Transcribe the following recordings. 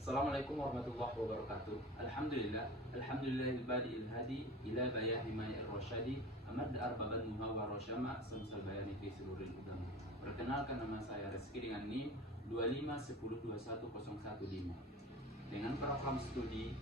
Assalamualaikum warahmatullahi wabarakatuh. Alhamdulillah, alhamdulillahil badi'il hadi ila bayani ma'ir rasyadi amad arbaban muha wa rasyama samsal bayani fi seluruh udam. Perkenalkan, nama saya Reski dengan NIM 251021015 dengan program studi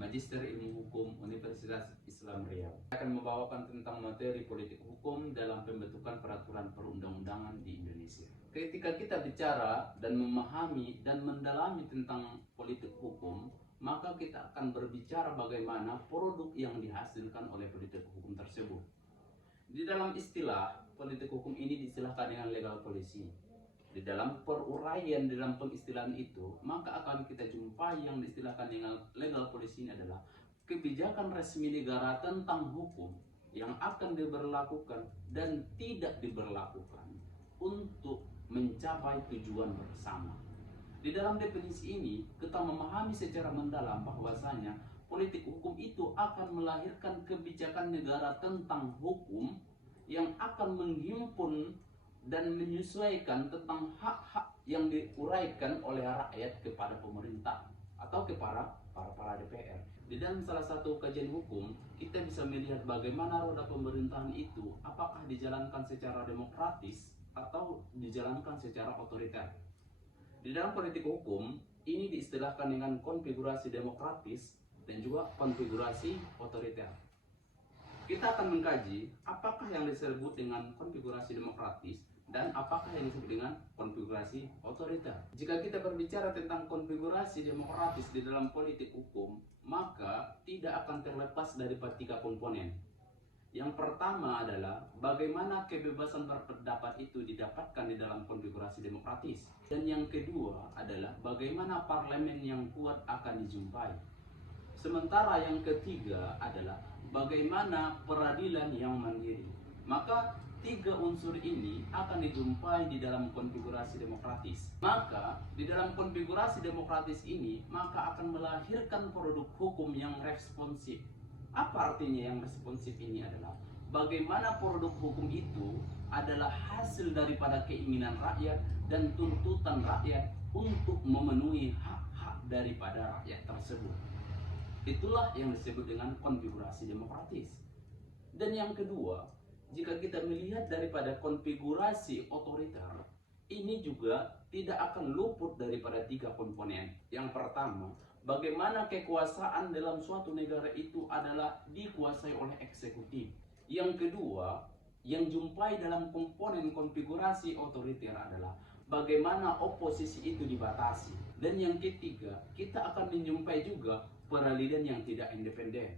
Magister Ilmu Hukum Universitas Islam Riau. Saya akan membawakan tentang materi politik hukum dalam pembentukan peraturan perundang-undangan di Indonesia. Ketika kita bicara dan memahami dan mendalami tentang politik hukum, maka kita akan berbicara bagaimana produk yang dihasilkan oleh politik hukum tersebut. Di dalam istilah politik hukum ini diistilahkan dengan legal policy. Di dalam peruraian dalam pengistilahan itu, maka akan kita jumpai yang diistilahkan dengan legal policy ini adalah kebijakan resmi negara tentang hukum yang akan diberlakukan dan tidak diberlakukan untuk mencapai tujuan bersama. Di dalam definisi ini, kita memahami secara mendalam bahwasanya politik hukum itu akan melahirkan kebijakan negara tentang hukum yang akan menghimpun dan menyesuaikan tentang hak-hak yang diuraikan oleh rakyat kepada pemerintah atau kepada para DPR. Di dalam salah satu kajian hukum, kita bisa melihat bagaimana roda pemerintahan itu apakah dijalankan secara demokratis atau dijalankan secara otoriter. Di dalam politik hukum, ini diistilahkan dengan konfigurasi demokratis dan juga konfigurasi otoriter. Kita akan mengkaji apakah yang disebut dengan konfigurasi demokratis dan apakah yang disebut dengan konfigurasi otoriter. Jika kita berbicara tentang konfigurasi demokratis di dalam politik hukum, maka tidak akan terlepas dari tiga komponen. Yang pertama adalah bagaimana kebebasan berpendapat itu didapatkan di dalam konfigurasi demokratis. Dan yang kedua adalah bagaimana parlemen yang kuat akan dijumpai. Sementara yang ketiga adalah bagaimana peradilan yang mandiri. Maka tiga unsur ini akan dijumpai di dalam konfigurasi demokratis. Maka di dalam konfigurasi demokratis ini maka akan melahirkan produk hukum yang responsif. Apa artinya yang responsif ini adalah bagaimana produk hukum itu adalah hasil daripada keinginan rakyat dan tuntutan rakyat untuk memenuhi hak-hak daripada rakyat tersebut. Itulah yang disebut dengan konfigurasi demokratis. Dan yang kedua, jika kita melihat daripada konfigurasi otoriter, ini juga tidak akan luput daripada tiga komponen. Yang pertama, bagaimana kekuasaan dalam suatu negara itu adalah dikuasai oleh eksekutif. Yang kedua, yang jumpai dalam komponen konfigurasi otoriter adalah bagaimana oposisi itu dibatasi. Dan yang ketiga, kita akan menjumpai juga peradilan yang tidak independen.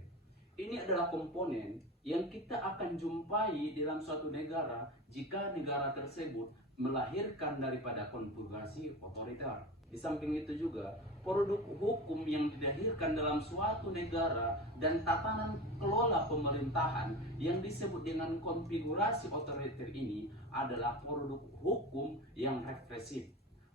Ini adalah komponen yang kita akan jumpai dalam suatu negara jika negara tersebut melahirkan daripada konfigurasi otoriter. Di samping itu juga, produk hukum yang dilahirkan dalam suatu negara dan tatanan kelola pemerintahan yang disebut dengan konfigurasi otoriter ini adalah produk hukum yang represif.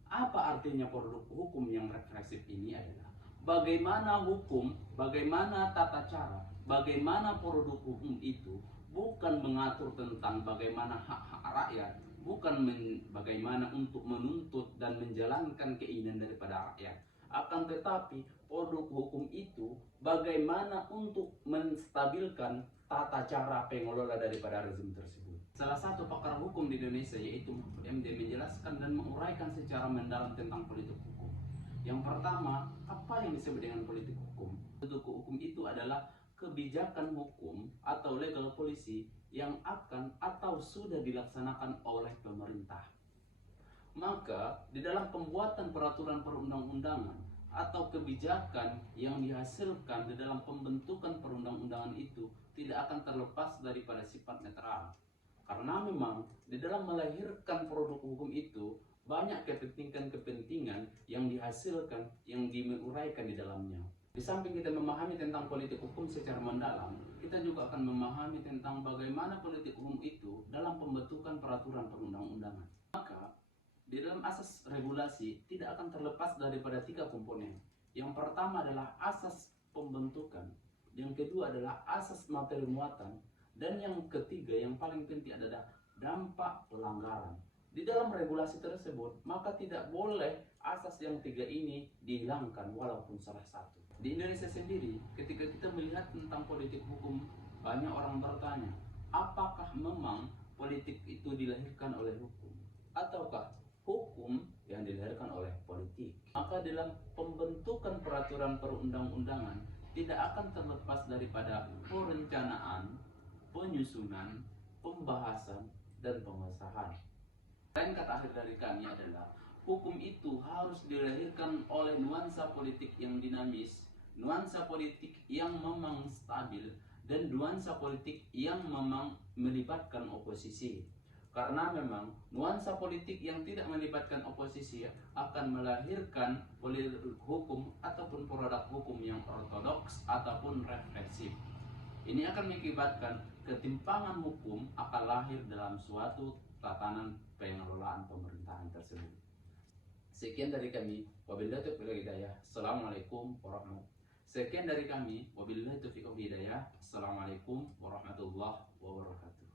Apa artinya produk hukum yang represif ini adalah bagaimana hukum, bagaimana tata cara, bagaimana produk hukum itu bukan mengatur tentang bagaimana hak-hak rakyat, bukan bagaimana untuk menuntut dan menjalankan keinginan daripada rakyat. Akan tetapi produk hukum itu bagaimana untuk menstabilkan tata cara pengelola daripada rezim tersebut. Salah satu pakar hukum di Indonesia yaitu Mahfud MD menjelaskan dan menguraikan secara mendalam tentang politik hukum. Yang pertama, apa yang disebut dengan politik hukum? Politik hukum itu adalah kebijakan hukum atau legal policy yang akan atau sudah dilaksanakan oleh pemerintah. Maka di dalam pembuatan peraturan perundang-undangan atau kebijakan yang dihasilkan di dalam pembentukan perundang-undangan itu tidak akan terlepas daripada sifat netral. Karena memang di dalam melahirkan produk hukum itu banyak kepentingan-kepentingan yang dihasilkan, yang diuraikan di dalamnya. Di samping kita memahami tentang politik hukum secara mendalam, kita juga akan memahami tentang bagaimana politik hukum itu dalam pembentukan peraturan perundang-undangan. Maka, di dalam asas regulasi tidak akan terlepas daripada tiga komponen. Yang pertama adalah asas pembentukan, yang kedua adalah asas materi muatan, dan yang ketiga yang paling penting adalah dampak pelanggaran. Di dalam regulasi tersebut, maka tidak boleh asas yang tiga ini dihilangkan walaupun salah satu. Di Indonesia sendiri, ketika kita melihat tentang politik hukum, banyak orang bertanya, apakah memang politik itu dilahirkan oleh hukum? Ataukah hukum yang dilahirkan oleh politik? Maka dalam pembentukan peraturan perundang-undangan, tidak akan terlepas daripada perencanaan, penyusunan, pembahasan, dan pengesahan. Lain kata akhir dari kami adalah hukum itu harus dilahirkan oleh nuansa politik yang dinamis, nuansa politik yang memang stabil, dan nuansa politik yang memang melibatkan oposisi. Karena memang nuansa politik yang tidak melibatkan oposisi akan melahirkan hukum ataupun produk hukum yang ortodoks ataupun refleksif. Ini akan mengakibatkan ketimpangan hukum akan lahir dalam suatu tatanan pengelolaan pemerintahan tersebut. Sekian dari kami, wabillahi taufiq wal hidayah. Assalamualaikum warahmatullahi wabarakatuh. Sekian dari kami, wabillahi taufiq wal hidayah. Assalamualaikum warahmatullahi wabarakatuh.